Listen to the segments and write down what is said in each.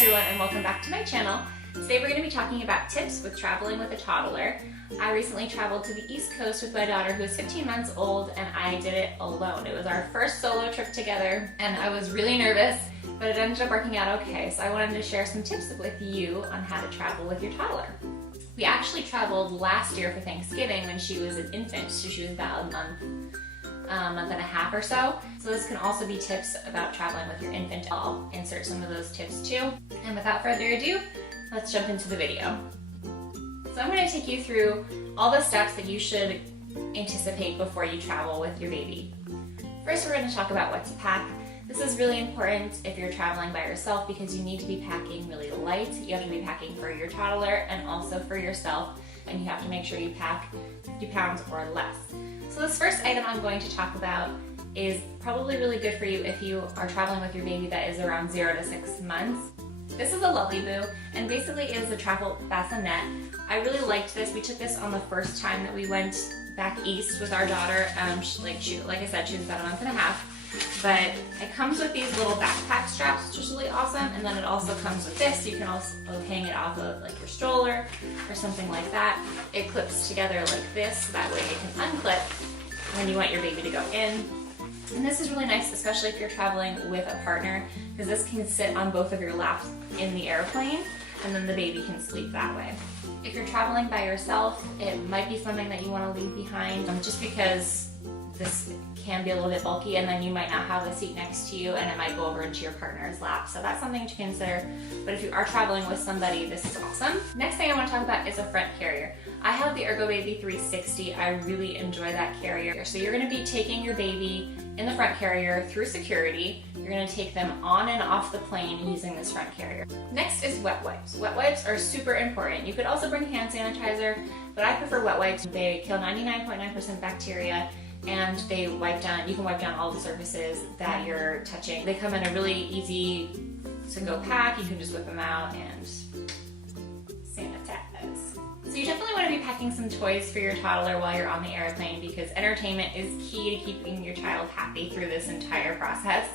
everyone, and welcome back to my channel. Today we're going to be talking about tips with traveling with a toddler. I recently traveled to the East Coast with my daughter who is 15 months old, and I did it alone. It was our first solo trip together and I was really nervous, but it ended up working out okay. So I wanted to share some tips with you on how to travel with your toddler. We actually traveled last year for Thanksgiving when she was an infant, so she was about a month and a half or so. So this can also be tips about traveling with your infant. I'll insert some of those tips too. And without further ado, let's jump into the video. So I'm going to take you through all the steps that you should anticipate before you travel with your baby. First, we're going to talk about what to pack. This is really important if you're traveling by yourself because you need to be packing really light. You have to be packing for your toddler and also for yourself, and you have to make sure you pack 50 pounds or less. So this first item I'm going to talk about is probably really good for you if you are traveling with your baby that is around 0 to 6 months. This is a Lovely Boo, and basically it is a travel bassinet. I really liked this. We took this on the first time that we went back east with our daughter. Like I said, she was about a month and a half. But it comes with these little backpack straps, which is really awesome, and then it also comes with this. You can also hang it off of like your stroller or something like that. It clips together like this, so that way it can unclip when you want your baby to go in. And this is really nice, especially if you're traveling with a partner, because this can sit on both of your laps in the airplane, and then the baby can sleep that way. If you're traveling by yourself, it might be something that you want to leave behind, just because this can be a little bit bulky, and then you might not have a seat next to you and it might go over into your partner's lap. So that's something to consider. But if you are traveling with somebody, this is awesome. Next thing I want to talk about is a front carrier. I have the Baby 360. I really enjoy that carrier. So you're going to be taking your baby in the front carrier through security. You're going to take them on and off the plane using this front carrier. Next is wet wipes. Wet wipes are super important. You could also bring hand sanitizer, but I prefer wet wipes. They kill 99.9% bacteria, and they wipe down, you can wipe down all the surfaces that you're touching. They come in a really easy to go pack. You can just whip them out and sanitize. So you definitely want to be packing some toys for your toddler while you're on the airplane, because entertainment is key to keeping your child happy through this entire process.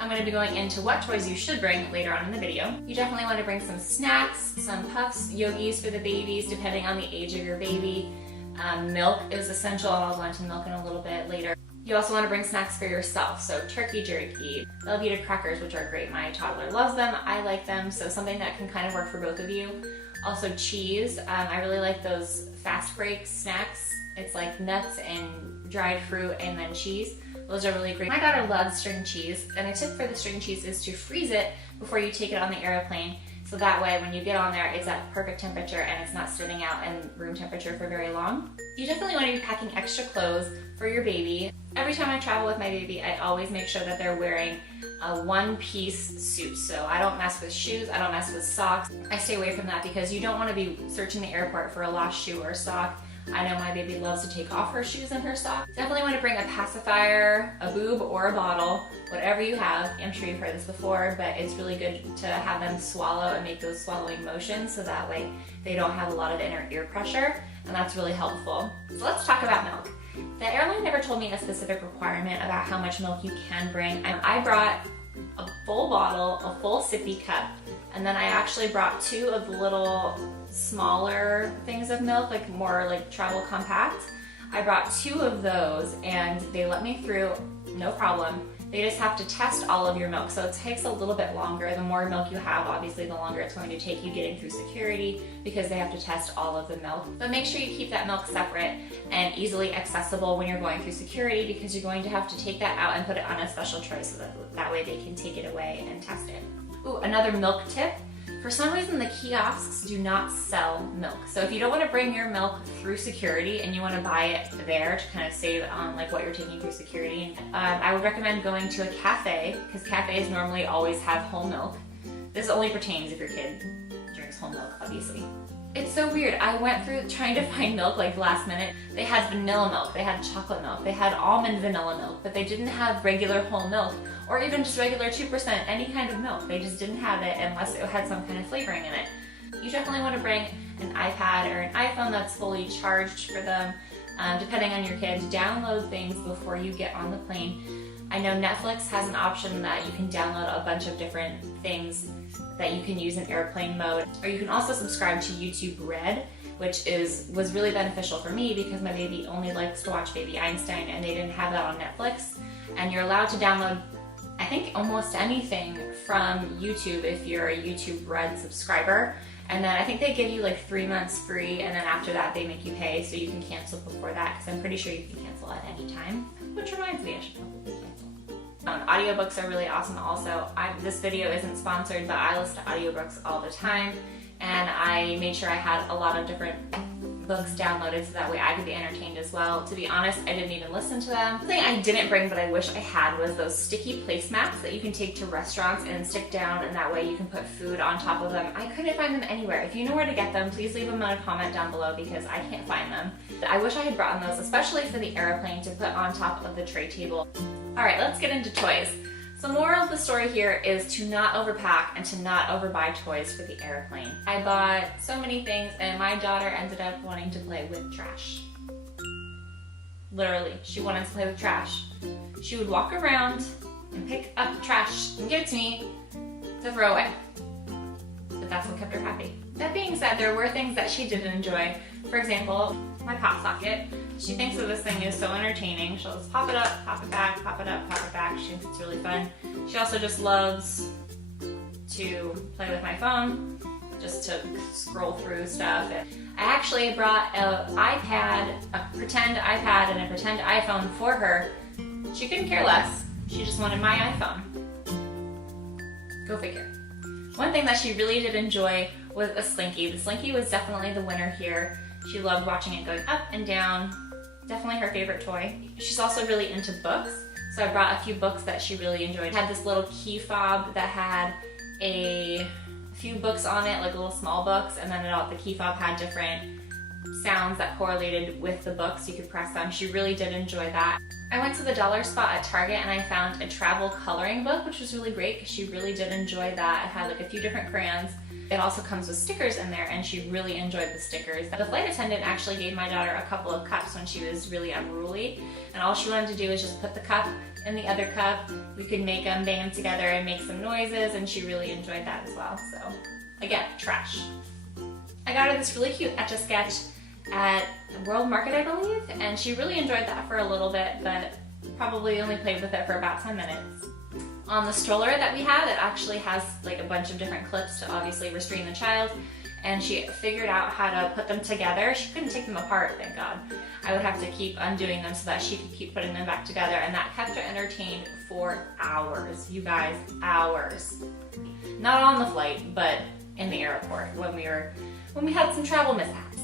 I'm going to be going into what toys you should bring later on in the video. You definitely want to bring some snacks, some puffs, yogis for the babies, depending on the age of your baby. Milk is essential, and I'll go into milk in a little bit later. You also want to bring snacks for yourself, so turkey jerky, Velveeta crackers, which are great. My toddler loves them, I like them, so something that can kind of work for both of you. Also cheese, I really like those fast break snacks. It's like nuts and dried fruit and then cheese. Those are really great. My daughter loves string cheese, and a tip for the string cheese is to freeze it before you take it on the airplane. So that way when you get on there, it's at perfect temperature and it's not sitting out in room temperature for very long. You definitely want to be packing extra clothes for your baby. Every time I travel with my baby, I always make sure that they're wearing a one-piece suit. So I don't mess with shoes, I don't mess with socks. I stay away from that because you don't want to be searching the airport for a lost shoe or sock. I know my baby loves to take off her shoes and her socks. Definitely want to bring a pacifier, a boob, or a bottle, whatever you have. I'm sure you've heard this before, but it's really good to have them swallow and make those swallowing motions so that way they don't have a lot of inner ear pressure, and that's really helpful. So let's talk about milk. The airline never told me a specific requirement about how much milk you can bring. I brought a full bottle, a full sippy cup, and then I actually brought 2 of the little smaller things of milk, like more like travel compact. I brought 2 of those and they let me through, no problem. They just have to test all of your milk, so it takes a little bit longer. The more milk you have, obviously the longer it's going to take you getting through security, because they have to test all of the milk. But make sure you keep that milk separate and easily accessible when you're going through security, because you're going to have to take that out and put it on a special tray so that way they can take it away and test it. Ooh, another milk tip. For some reason, the kiosks do not sell milk. So if you don't want to bring your milk through security and you want to buy it there to kind of save on like what you're taking through security, I would recommend going to a cafe, because cafes normally always have whole milk. This only pertains if your kid drinks whole milk, obviously. It's so weird. I went through trying to find milk like last minute. They had vanilla milk, they had chocolate milk, they had almond vanilla milk, but they didn't have regular whole milk, or even just regular 2%, any kind of milk. They just didn't have it unless it had some kind of flavoring in it. You definitely want to bring an iPad or an iPhone that's fully charged for them, depending on your kids. Download things before you get on the plane. I know Netflix has an option that you can download a bunch of different things that you can use in airplane mode, or you can also subscribe to YouTube Red, which was really beneficial for me because my baby only likes to watch Baby Einstein and they didn't have that on Netflix. And you're allowed to download, I think, almost anything from YouTube if you're a YouTube Red subscriber. And then I think they give you like 3 months free, and then after that they make you pay, so you can cancel before that, because I'm pretty sure you can cancel at any time. Which reminds me, I should probably cancel. Audiobooks are really awesome also. This video isn't sponsored, but I listen to audiobooks all the time, and I made sure I had a lot of different books downloaded so that way I could be entertained as well. To be honest, I didn't even listen to them. The thing I didn't bring but I wish I had was those sticky placemats that you can take to restaurants and stick down, and that way you can put food on top of them. I couldn't find them anywhere. If you know where to get them, please leave them in a comment down below because I can't find them. I wish I had brought those, especially for the airplane to put on top of the tray table. Alright, let's get into toys. So moral of the story here is to not overpack and to not overbuy toys for the airplane. I bought so many things and my daughter ended up wanting to play with trash. Literally, she wanted to play with trash. She would walk around and pick up trash and give it to me to throw away. But that's what kept her happy. That being said, there were things that she did enjoy. For example, my pop socket. She thinks that this thing is so entertaining. She'll just pop it up, pop it back, pop it up, pop it back. She thinks it's really fun. She also just loves to play with my phone, just to scroll through stuff. I actually brought an iPad, a pretend iPad and a pretend iPhone for her. She couldn't care less. She just wanted my iPhone. Go figure. One thing that she really did enjoy was a Slinky. The Slinky was definitely the winner here. She loved watching it going up and down. Definitely her favorite toy. She's also really into books, so I brought a few books that she really enjoyed. I had this little key fob that had a few books on it, like little small books, and then the key fob had different sounds that correlated with the books. You could press them. She really did enjoy that. I went to the dollar spot at Target and I found a travel coloring book, which was really great because she really did enjoy that. It had like a few different crayons. It also comes with stickers in there, and she really enjoyed the stickers. The flight attendant actually gave my daughter a couple of cups when she was really unruly, and all she wanted to do was just put the cup in the other cup. We could make them, bang them together and make some noises, and she really enjoyed that as well. So again, trash. I got her this really cute Etch-a-Sketch at World Market, I believe, and she really enjoyed that for a little bit, but probably only played with it for about 10 minutes. On the stroller that we have, it actually has like a bunch of different clips to obviously restrain the child, and she figured out how to put them together. She couldn't take them apart, thank God. I would have to keep undoing them so that she could keep putting them back together, and that kept her entertained for hours. You guys, hours. Not on the flight, but in the airport when we had some travel mishaps.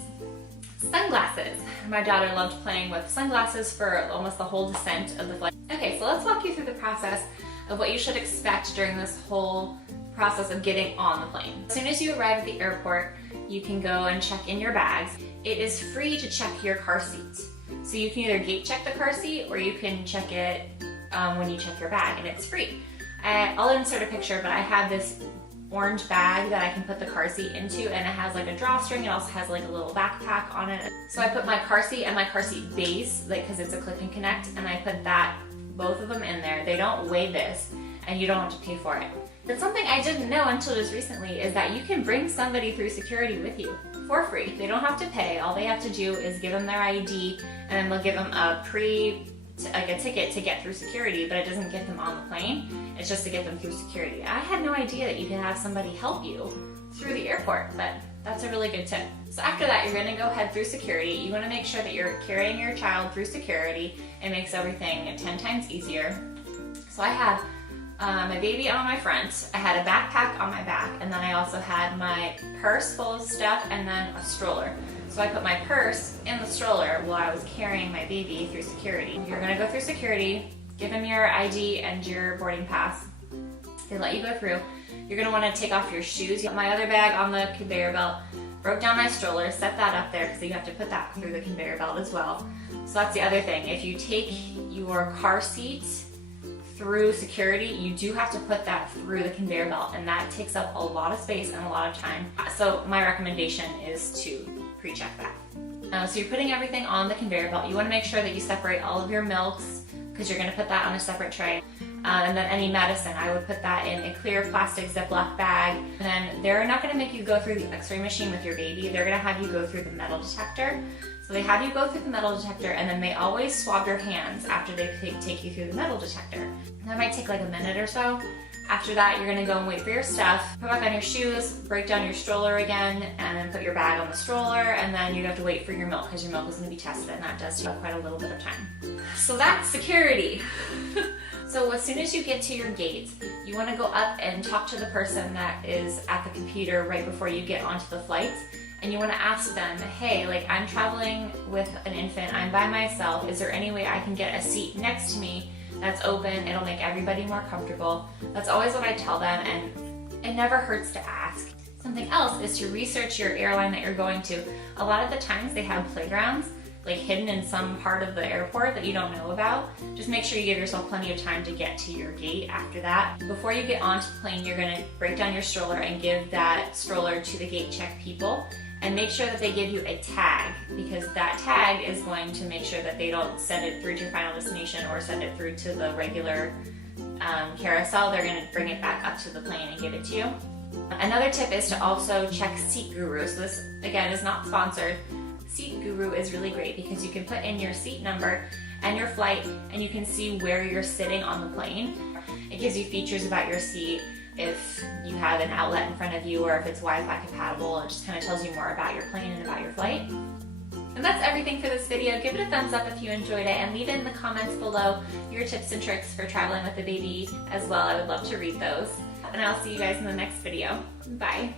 Sunglasses. My daughter loved playing with sunglasses for almost the whole descent of the flight. Okay, so let's walk you through the process of what you should expect during this whole process of getting on the plane. As soon as you arrive at the airport, you can go and check in your bags. It is free to check your car seat. So you can either gate check the car seat or you can check it when you check your bag, and it's free. I'll insert a picture, but I have this orange bag that I can put the car seat into, and it has like a drawstring. It also has like a little backpack on it. So I put my car seat and my car seat base, like because it's a click and connect, and I put both of them in there. They don't weigh this, and you don't have to pay for it. But something I didn't know until just recently is that you can bring somebody through security with you for free. They don't have to pay. All they have to do is give them their ID, and then they'll give them a ticket to get through security, but it doesn't get them on the plane. It's just to get them through security. I had no idea that you can have somebody help you through the airport, but that's a really good tip. So after that, you're gonna go head through security. You wanna make sure that you're carrying your child through security. It makes everything 10 times easier. So I had my baby on my front, I had a backpack on my back, and then I also had my purse full of stuff and then a stroller. So I put my purse in the stroller while I was carrying my baby through security. You're gonna go through security, give them your ID and your boarding pass. They let you go through. You're gonna wanna take off your shoes. My other bag on the conveyor belt, broke down my stroller, set that up there because you have to put that through the conveyor belt as well. So that's the other thing. If you take your car seat through security, you do have to put that through the conveyor belt, and that takes up a lot of space and a lot of time. So my recommendation is to pre-check that. So you're putting everything on the conveyor belt. You want to make sure that you separate all of your milks, because you're going to put that on a separate tray. And then any medicine, I would put that in a clear plastic Ziploc bag. And then they're not going to make you go through the x-ray machine with your baby. They're going to have you go through the metal detector. So they have you go through the metal detector, and then they always swab your hands after they take you through the metal detector. That might take like a minute or so. After that, you're gonna go and wait for your stuff, put back on your shoes, break down your stroller again, and then put your bag on the stroller, and then you have to wait for your milk because your milk is gonna be tested, and that does take quite a little bit of time. So that's security. So as soon as you get to your gate, you wanna go up and talk to the person that is at the computer right before you get onto the flight. And you want to ask them, hey, like, I'm traveling with an infant, I'm by myself, is there any way I can get a seat next to me that's open? It'll make everybody more comfortable. That's always what I tell them, and it never hurts to ask. Something else is to research your airline that you're going to. A lot of the times they have playgrounds, like hidden in some part of the airport that you don't know about. Just make sure you give yourself plenty of time to get to your gate after that. Before you get onto the plane, you're gonna break down your stroller and give that stroller to the gate check people. And make sure that they give you a tag, because that tag is going to make sure that they don't send it through to your final destination or send it through to the regular carousel. They're going to bring it back up to the plane and give it to you. Another tip is to also check Seat Guru. So this, again, is not sponsored. Seat Guru is really great because you can put in your seat number and your flight, and you can see where you're sitting on the plane. It gives you features about your seat, if you have an outlet in front of you, or if it's Wi-Fi compatible. It just kind of tells you more about your plane and about your flight. And that's everything for this video. Give it a thumbs up if you enjoyed it, and leave in the comments below your tips and tricks for traveling with a baby as well. I would love to read those. And I'll see you guys in the next video. Bye.